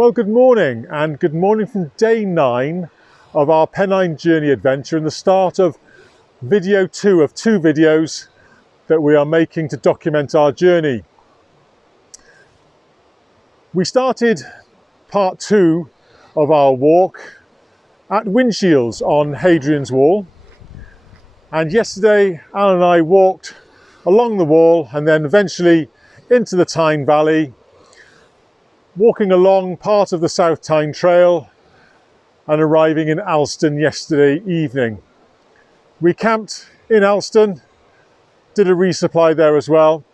Well, good morning, and good morning from day 9 of our Pennine journey adventure and the start of video 2 of 2 videos that we are making to document our journey. We started part 2 of our walk at Windshields on Hadrian's Wall, and yesterday Alan and I walked along the wall and then eventually into the Tyne Valley, walking along part of the South Tyne Trail and arriving in Alston yesterday evening. We camped in Alston, did a resupply there as well.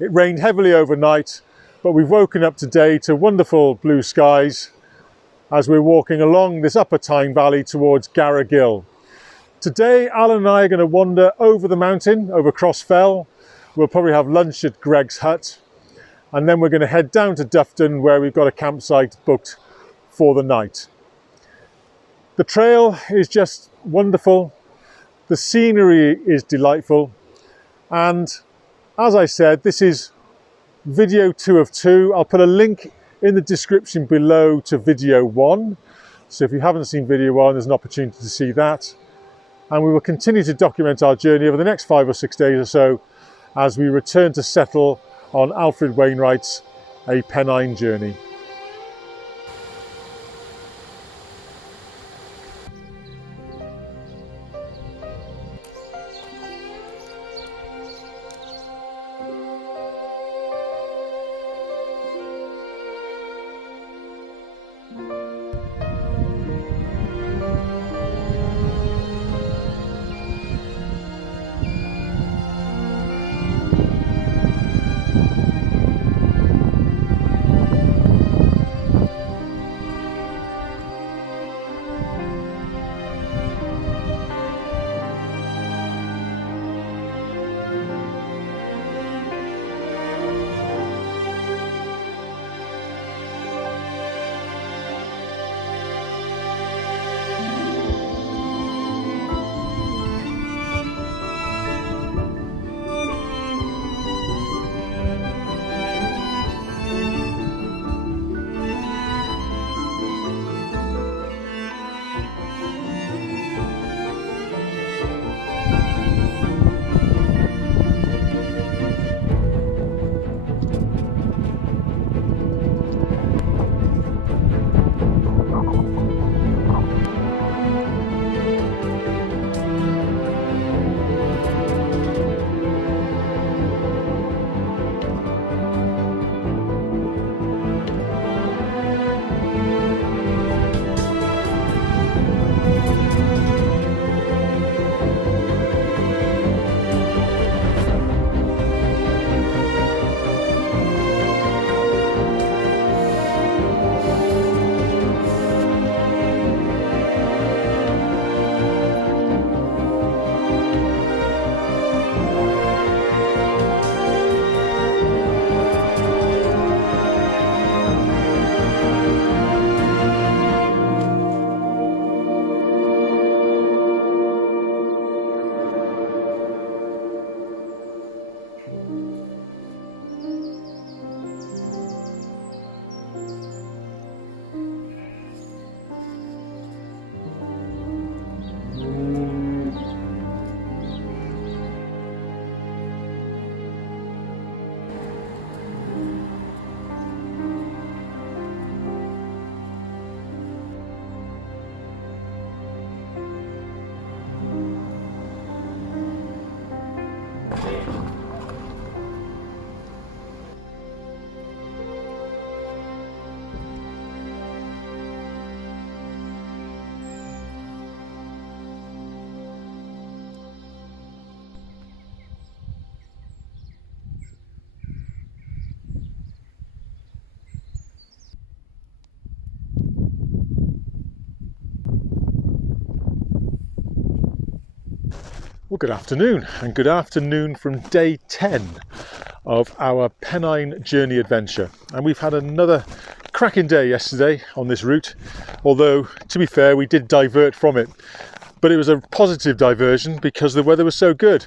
It rained heavily overnight, but we've woken up today to wonderful blue skies as we're walking along this upper Tyne Valley towards Garrigill. Today Alan and I are going to wander over the mountain, over Cross Fell. We'll probably have lunch at Greg's hut, and then we're going to head down to Dufton where we've got a campsite booked for the night. The trail is just wonderful, the scenery is delightful, and as I said, this is video 2 of 2. I'll put a link in the description below to video 1, so if you haven't seen video 1 there's an opportunity to see that, and we will continue to document our journey over the next 5 or 6 days or so as we return to settle on Alfred Wainwright's A Pennine Journey. Well, good afternoon, and good afternoon from day 10 of our Pennine journey adventure. And we've had another cracking day yesterday on this route, although to be fair we did divert from it, but it was a positive diversion because the weather was so good.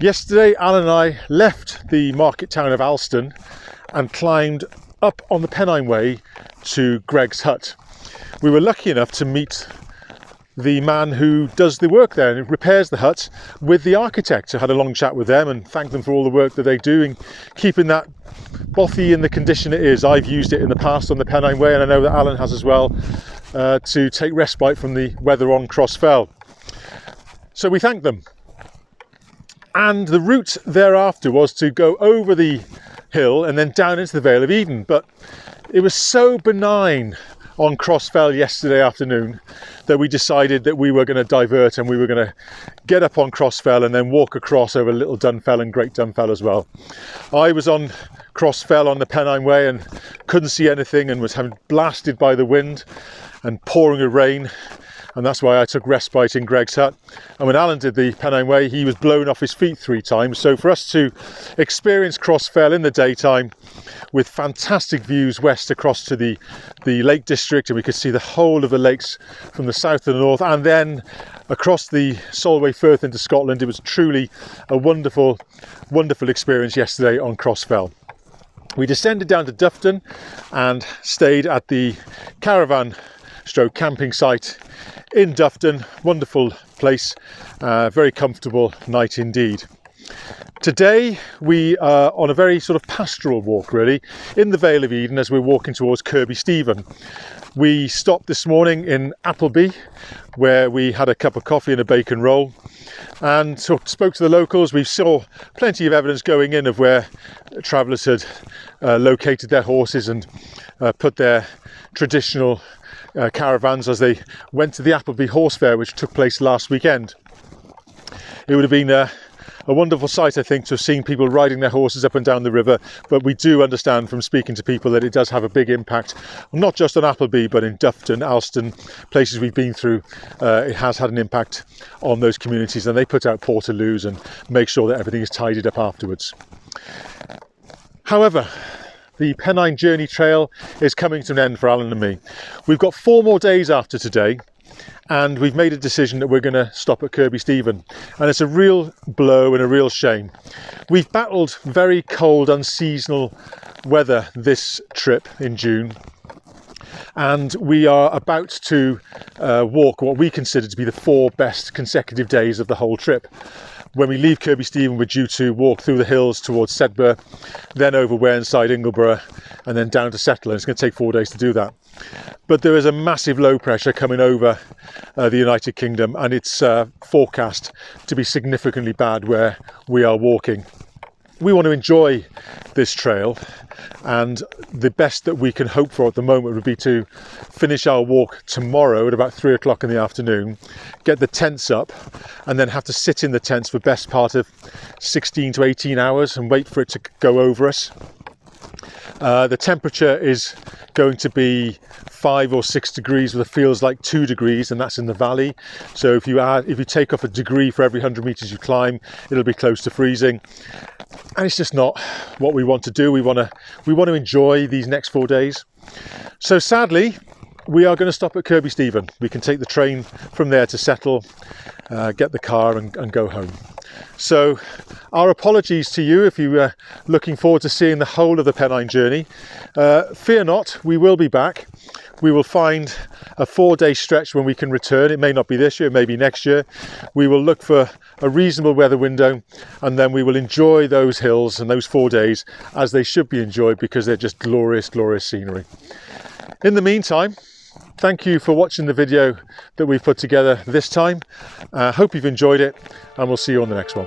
Yesterday Alan and I left the market town of Alston and climbed up on the Pennine Way to Greg's hut. We were lucky enough to meet the man who does the work there and repairs the hut with the architect. I had a long chat with them and thanked them for all the work that they do in keeping that bothy in the condition it is. I've used it in the past on the Pennine Way, and I know that Alan has as well, to take respite from the weather on Crossfell. So we thanked them. And the route thereafter was to go over the hill and then down into the Vale of Eden. But it was so benign on Crossfell yesterday afternoon that we decided that we were going to divert and we were going to get up on Crossfell and then walk across over Little Dunfell and Great Dunfell as well. I was on Crossfell on the Pennine Way and couldn't see anything and was having blasted by the wind and pouring of rain, and that's why I took respite in Greg's hut. And when Alan did the Pennine Way, he was blown off his feet 3 times. So for us to experience Crossfell in the daytime with fantastic views west across to the Lake District, and we could see the whole of the lakes from the south to the north, and then across the Solway Firth into Scotland, it was truly a wonderful, wonderful experience yesterday on Crossfell. We descended down to Dufton and stayed at the caravan stroke camping site in Dufton. Wonderful place, very comfortable night indeed. Today we are on a very sort of pastoral walk really in the Vale of Eden as we're walking towards Kirkby Stephen. We stopped this morning in Appleby where we had a cup of coffee and a bacon roll and spoke to the locals. We saw plenty of evidence going in of where travellers had located their horses and put their traditional caravans as they went to the Appleby horse fair, which took place last weekend. It would have been a wonderful sight, I think, to have seen people riding their horses up and down the river, but we do understand from speaking to people that it does have a big impact, not just on Appleby, but in Dufton, Alston, places we've been through. It has had an impact on those communities, and they put out portaloos and make sure that everything is tidied up afterwards. However, the Pennine Journey Trail is coming to an end for Alan and me. We've got 4 more days after today, and we've made a decision that we're going to stop at Kirkby Stephen, and it's a real blow and a real shame. We've battled very cold, unseasonal weather this trip in June, and we are about to walk what we consider to be the 4 best consecutive days of the whole trip. When we leave Kirkby Stephen, we're due to walk through the hills towards Sedbergh, then over Whernside, Ingleborough, and then down to Settle. And it's going to take 4 days to do that. But there is a massive low pressure coming over the United Kingdom, and it's forecast to be significantly bad where we are walking. We want to enjoy this trail, and the best that we can hope for at the moment would be to finish our walk tomorrow at about 3 o'clock in the afternoon, get the tents up, and then have to sit in the tents for the best part of 16 to 18 hours and wait for it to go over us. The temperature is going to be 5 or 6 degrees, with it feels like 2 degrees, and that's in the valley. So if you take off a degree for every 100 meters you climb, it'll be close to freezing. And it's just not what we want to do. We want to enjoy these next 4 days. So sadly, we are going to stop at Kirkby Stephen. We can take the train from there to Settle, get the car and go home. So our apologies to you if you are looking forward to seeing the whole of the Pennine journey. Fear not, we will be back. We will find a 4-day stretch when we can return. It may not be this year, it may be next year. We will look for a reasonable weather window, and then we will enjoy those hills and those 4 days as they should be enjoyed, because they're just glorious, glorious scenery. In the meantime, thank you for watching the video that we've put together this time. Hope you've enjoyed it, and we'll see you on the next one.